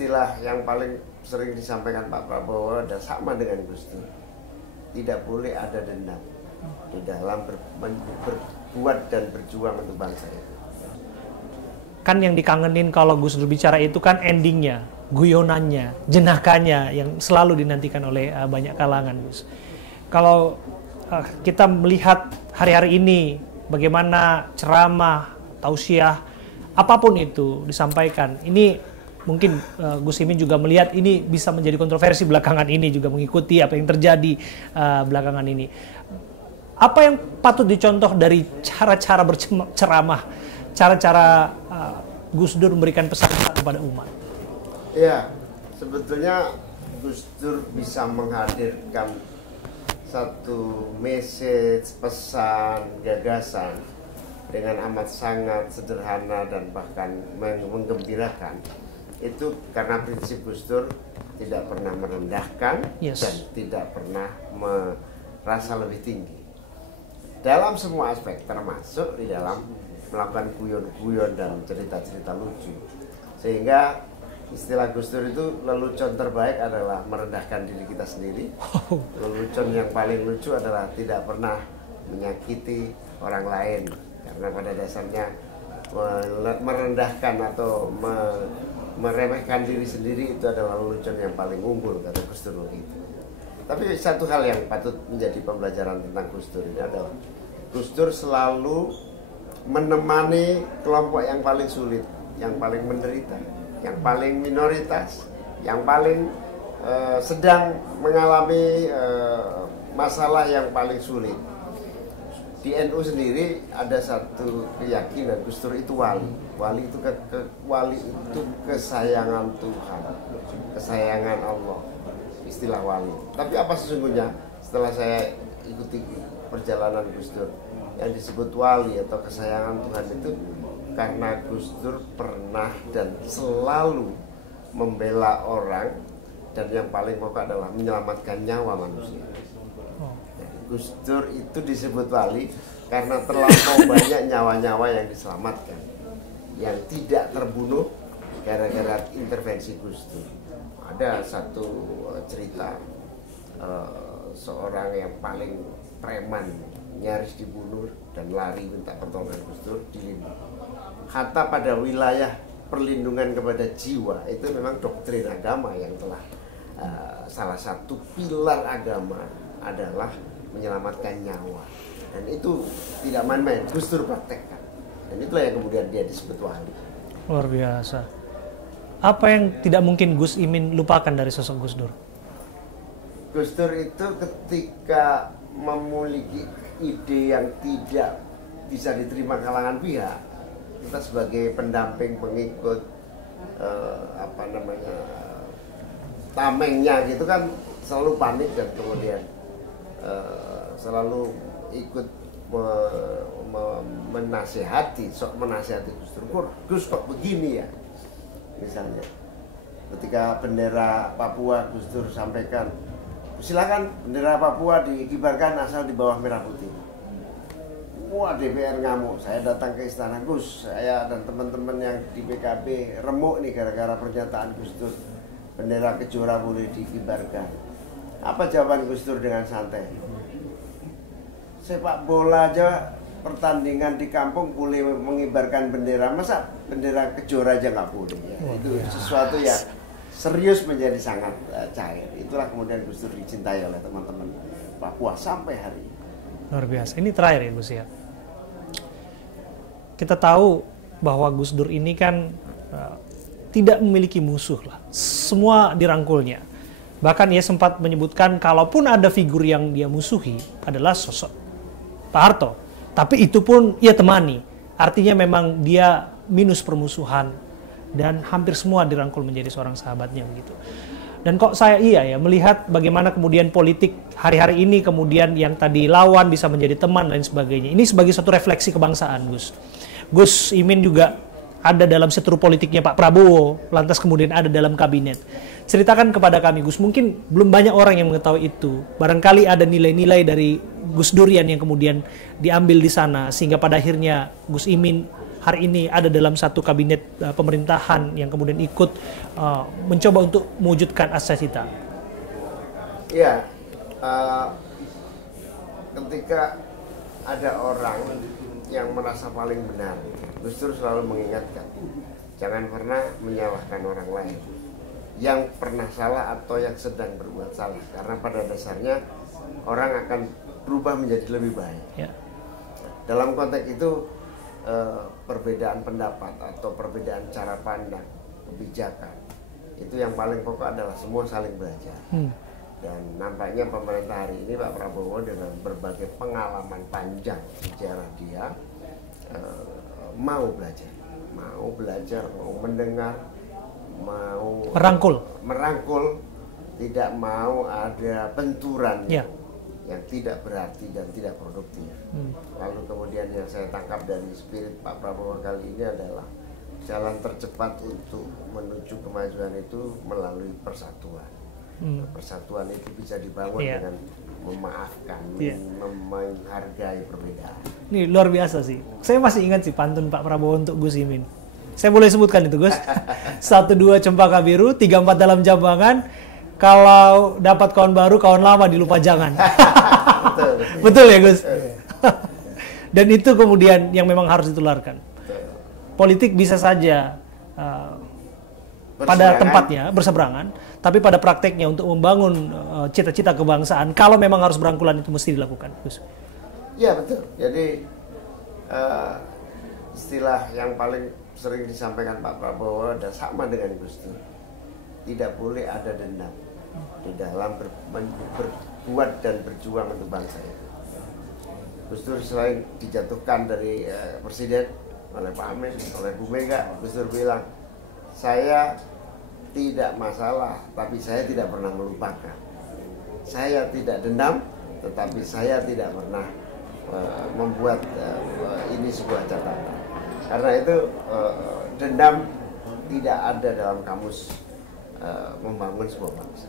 istilah yang paling sering disampaikan Pak Prabowo ada sama dengan Gus Dur. Tidak boleh ada dendam di dalam berbuat dan berjuang untuk bangsa itu. Kan yang dikangenin kalau Gus Dur bicara itu kan endingnya, guyonannya, jenakanya yang selalu dinantikan oleh banyak kalangan, Gus. Kalau kita melihat hari-hari ini bagaimana ceramah, tausiah, apapun itu disampaikan, ini mungkin Gus Imin juga melihat ini bisa menjadi kontroversi belakangan ini, juga mengikuti apa yang terjadi belakangan ini. Apa yang patut dicontoh dari cara-cara berceramah, cara-cara Gus Dur memberikan pesan kepada umat? Ya, sebetulnya Gus Dur bisa menghadirkan satu message, pesan, gagasan dengan amat sangat sederhana dan bahkan menggembirakan. Itu karena prinsip Gus Dur tidak pernah merendahkan dan tidak pernah merasa lebih tinggi dalam semua aspek, termasuk di dalam melakukan guyon-guyon dan cerita-cerita lucu. Sehingga istilah Gus Dur itu lelucon terbaik adalah merendahkan diri kita sendiri. Lelucon yang paling lucu adalah tidak pernah menyakiti orang lain, karena pada dasarnya merendahkan atau meremehkan diri sendiri itu adalah lelucon yang paling unggul, kata Gus Dur itu. Tapi satu hal yang patut menjadi pembelajaran tentang Gus Dur ini adalah Gus Dur selalu menemani kelompok yang paling sulit, yang paling menderita, yang paling minoritas, yang paling sedang mengalami masalah yang paling sulit. Di NU sendiri ada satu keyakinan Gus Dur itu wali. Wali itu kesayangan Tuhan, kesayangan Allah, istilah wali. Tapi apa sesungguhnya setelah saya ikuti perjalanan Gus Dur, yang disebut wali atau kesayangan Tuhan itu karena Gus Dur pernah dan selalu membela orang, dan yang paling pokok adalah menyelamatkan nyawa manusia. Gus Dur itu disebut wali karena terlampau banyak nyawa-nyawa yang diselamatkan, yang tidak terbunuh gara-gara intervensi Gus Dur. Ada satu cerita seorang yang paling preman nyaris dibunuh dan lari minta pertolongan Gus Dur, dilindungi. Hatta pada wilayah perlindungan kepada jiwa itu memang doktrin agama yang telah salah satu pilar agama adalah menyelamatkan nyawa, dan itu tidak main-main. Gus Dur praktekkan, dan itulah yang kemudian dia disebut wali. Luar biasa. Apa yang tidak mungkin Gus Imin lupakan dari sosok Gus Dur? Gus Dur itu ketika memiliki ide yang tidak bisa diterima kalangan pihak, kita sebagai pendamping, pengikut tamengnya gitu kan selalu panik dan kemudian selalu ikut menasihati Gus Dur. Gus kok begini ya, misalnya ketika bendera Papua Gus Dur sampaikan, silakan bendera Papua dikibarkan asal di bawah merah putih. Wah, DPR ngamuk. Saya datang ke istana, Gus, saya dan teman-teman yang di PKB remuk nih gara-gara pernyataan Gus Dur, bendera Kejora boleh dikibarkan. Apa jawaban Gus Dur dengan santai? Sepak bola aja pertandingan di kampung boleh mengibarkan bendera, masa bendera Kejora aja nggak boleh ya? Itu sesuatu yang serius menjadi sangat cair. Itulah kemudian Gus Dur dicintai oleh teman-teman Papua sampai hari ini. Luar biasa. Ini terakhir ya Gus ya. Kita tahu bahwa Gus Dur ini kan tidak memiliki musuh lah. Semua dirangkulnya. Bahkan ia sempat menyebutkan kalaupun ada figur yang dia musuhi adalah sosok Pak Harto. Tapi itu pun ia temani. Artinya memang dia minus permusuhan dan hampir semua dirangkul menjadi seorang sahabatnya begitu. Dan kok saya melihat bagaimana kemudian politik hari-hari ini kemudian yang tadi lawan bisa menjadi teman dan sebagainya. Ini sebagai satu refleksi kebangsaan, Gus. Gus Imin juga ada dalam seturu politiknya Pak Prabowo, lantas kemudian ada dalam kabinet. Ceritakan kepada kami, Gus, mungkin belum banyak orang yang mengetahui itu. Barangkali ada nilai-nilai dari Gus Durian yang kemudian diambil di sana, sehingga pada akhirnya Gus Imin hari ini ada dalam satu kabinet pemerintahan yang kemudian ikut mencoba untuk mewujudkan Asasita? Ya, ketika ada orang yang merasa paling benar, Gus Dur selalu mengingatkan, jangan pernah menyalahkan orang lain yang pernah salah atau yang sedang berbuat salah, karena pada dasarnya orang akan berubah menjadi lebih baik. Ya. Dalam konteks itu perbedaan pendapat atau perbedaan cara pandang, kebijakan, itu yang paling pokok adalah semua saling belajar. Dan nampaknya pemerintah hari ini, Pak Prabowo, dengan berbagai pengalaman panjang sejarah dia, mau belajar, mau mendengar, mau merangkul, tidak mau ada benturan yang tidak berarti dan tidak produktif. Lalu kemudian yang saya tangkap dari spirit Pak Prabowo kali ini adalah jalan tercepat untuk menuju kemajuan itu melalui persatuan. Persatuan itu bisa dibangun dengan memaafkan, menghargai perbedaan. Ini luar biasa sih. Saya masih ingat sih pantun Pak Prabowo untuk Gus Imin. Saya boleh sebutkan itu, Gus. 1-2 cempaka biru, 3-4 dalam jambangan. Kalau dapat kawan baru, kawan lama dilupa jangan. Betul ya, Gus? Dan itu kemudian yang memang harus ditularkan. Politik bisa saja pada tempatnya berseberangan, tapi pada prakteknya untuk membangun cita-cita kebangsaan, kalau memang harus berangkulan itu mesti dilakukan, Gus. Iya, betul. Jadi istilah yang paling sering disampaikan Pak Prabowo dan sama dengan Gus Dur, tidak boleh ada dendam di dalam berbuat dan berjuang untuk bangsa ini. Gus Dur selain dijatuhkan dari presiden oleh Pak Amin, oleh Bu Mega, Gus Dur bilang, saya tidak masalah, tapi saya tidak pernah melupakan. Saya tidak dendam, tetapi saya tidak pernah membuat ini sebuah catatan. Karena itu dendam tidak ada dalam kamus membangun sebuah bangsa.